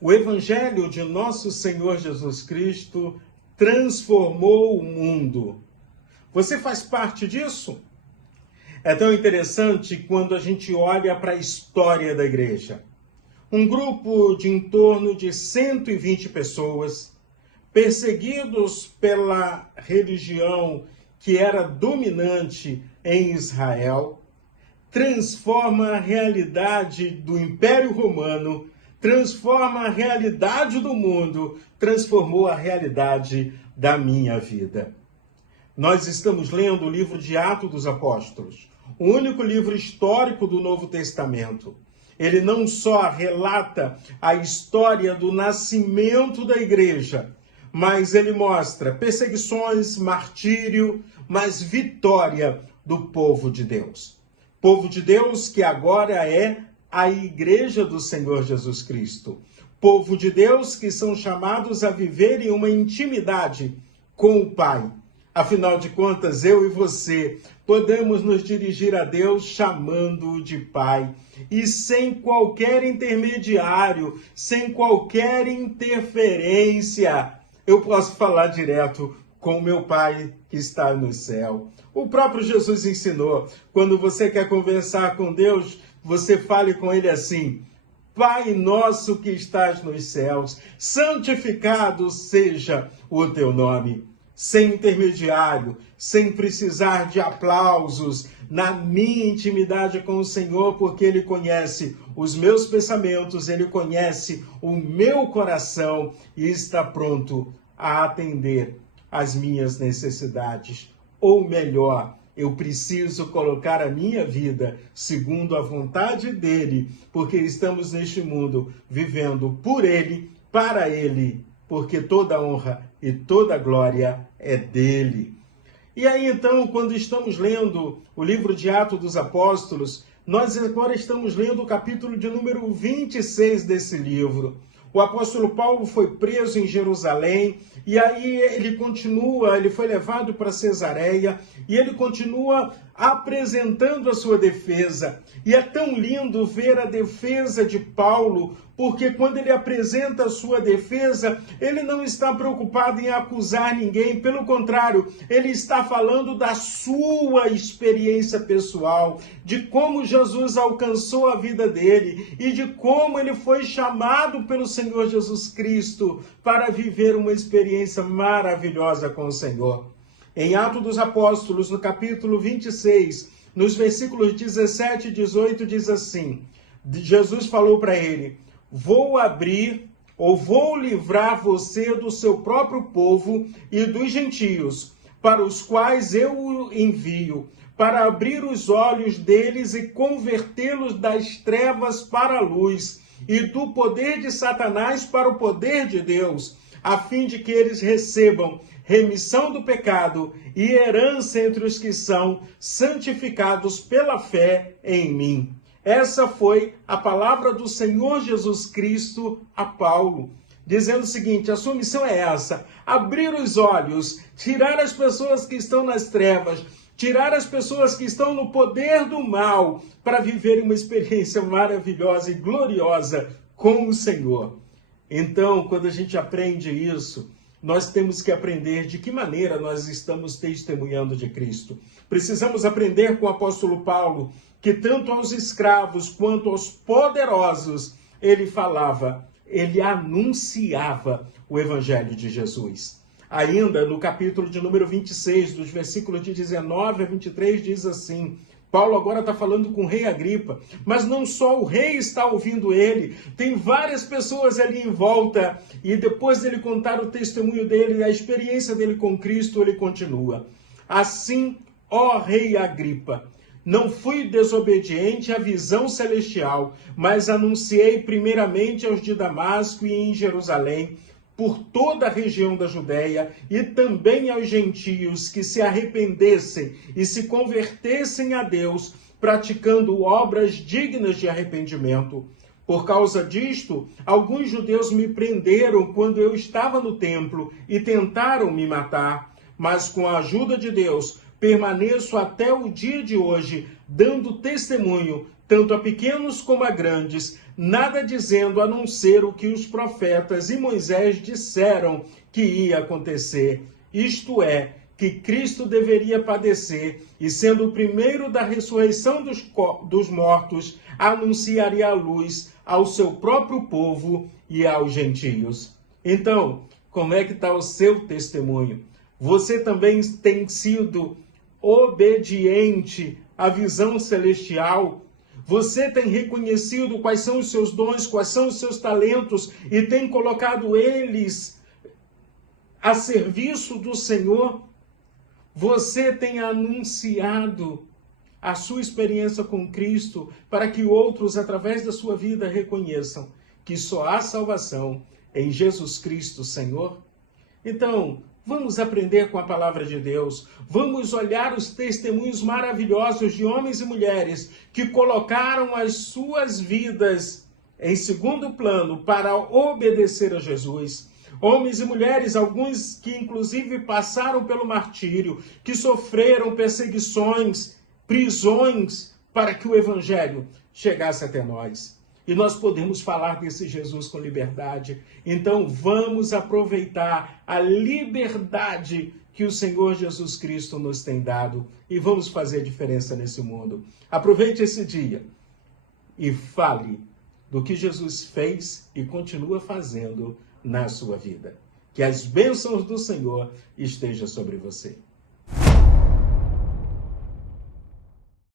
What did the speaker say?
O Evangelho de nosso Senhor Jesus Cristo transformou o mundo. Você faz parte disso? É tão interessante quando a gente olha para a história da igreja. Um grupo de em torno de 120 pessoas, perseguidos pela religião que era dominante em Israel, transforma a realidade do Império Romano, transforma a realidade do mundo, transformou a realidade da minha vida. Nós estamos lendo o livro de Atos dos Apóstolos, o único livro histórico do Novo Testamento. Ele não só relata a história do nascimento da igreja, mas ele mostra perseguições, martírio, mas vitória do povo de Deus. Povo de Deus que agora é a igreja do Senhor Jesus Cristo. Povo de Deus que são chamados a viver em uma intimidade com o Pai. Afinal de contas, eu e você podemos nos dirigir a Deus chamando-o de Pai. E sem qualquer intermediário, sem qualquer interferência, eu posso falar direto com o meu Pai que está no céu. O próprio Jesus ensinou, quando você quer conversar com Deus, você fale com ele assim: Pai nosso que estás nos céus, santificado seja o teu nome. Sem intermediário, sem precisar de aplausos, na minha intimidade com o Senhor, porque Ele conhece os meus pensamentos, Ele conhece o meu coração e está pronto a atender às minhas necessidades. Ou melhor, eu preciso colocar a minha vida segundo a vontade dEle, porque estamos neste mundo vivendo por Ele, para Ele, porque toda honra e toda glória é dele. E aí então, quando estamos lendo o livro de Atos dos Apóstolos, nós agora estamos lendo o capítulo de número 26 desse livro. O apóstolo Paulo foi preso em Jerusalém e aí ele foi levado para Cesareia e ele continua apresentando a sua defesa. E é tão lindo ver a defesa de Paulo, porque quando ele apresenta a sua defesa, ele não está preocupado em acusar ninguém, pelo contrário, ele está falando da sua experiência pessoal, de como Jesus alcançou a vida dele e de como ele foi chamado pelo Senhor Jesus Cristo para viver uma experiência maravilhosa com o Senhor. Em Atos dos Apóstolos, no capítulo 26, nos versículos 17 e 18, diz assim: Jesus falou para ele: vou livrar você do seu próprio povo e dos gentios, para os quais eu o envio, para abrir os olhos deles e convertê-los das trevas para a luz, e do poder de Satanás para o poder de Deus, a fim de que eles recebam remissão do pecado e herança entre os que são santificados pela fé em mim. Essa foi a palavra do Senhor Jesus Cristo a Paulo, dizendo o seguinte: a sua missão é essa: abrir os olhos, tirar as pessoas que estão nas trevas, tirar as pessoas que estão no poder do mal, para viverem uma experiência maravilhosa e gloriosa com o Senhor. Então, quando a gente aprende isso, nós temos que aprender de que maneira nós estamos testemunhando de Cristo. Precisamos aprender com o apóstolo Paulo, que tanto aos escravos quanto aos poderosos, ele falava, ele anunciava o Evangelho de Jesus. Ainda no capítulo de número 26, dos versículos de 19 a 23, diz assim: Paulo agora está falando com o rei Agripa, mas não só o rei está ouvindo ele, tem várias pessoas ali em volta, e depois dele contar o testemunho dele, a experiência dele com Cristo, ele continua: assim, ó rei Agripa, não fui desobediente à visão celestial, mas anunciei primeiramente aos de Damasco e em Jerusalém, por toda a região da Judéia e também aos gentios que se arrependessem e se convertessem a Deus, praticando obras dignas de arrependimento. Por causa disto, alguns judeus me prenderam quando eu estava no templo e tentaram me matar, mas com a ajuda de Deus permaneço até o dia de hoje, dando testemunho, tanto a pequenos como a grandes, nada dizendo a não ser o que os profetas e Moisés disseram que ia acontecer. Isto é, que Cristo deveria padecer e, sendo o primeiro da ressurreição dos mortos, anunciaria a luz ao seu próprio povo e aos gentios. Então, como é que está o seu testemunho? Você também tem sido obediente à visão celestial? Você tem reconhecido quais são os seus dons, quais são os seus talentos e tem colocado eles a serviço do Senhor? Você tem anunciado a sua experiência com Cristo para que outros, através da sua vida, reconheçam que só há salvação em Jesus Cristo, Senhor? Então, vamos aprender com a palavra de Deus. Vamos olhar os testemunhos maravilhosos de homens e mulheres que colocaram as suas vidas em segundo plano para obedecer a Jesus. Homens e mulheres, alguns que inclusive passaram pelo martírio, que sofreram perseguições, prisões, para que o evangelho chegasse até nós. E nós podemos falar desse Jesus com liberdade. Então vamos aproveitar a liberdade que o Senhor Jesus Cristo nos tem dado e vamos fazer diferença nesse mundo. Aproveite esse dia e fale do que Jesus fez e continua fazendo na sua vida. Que as bênçãos do Senhor estejam sobre você.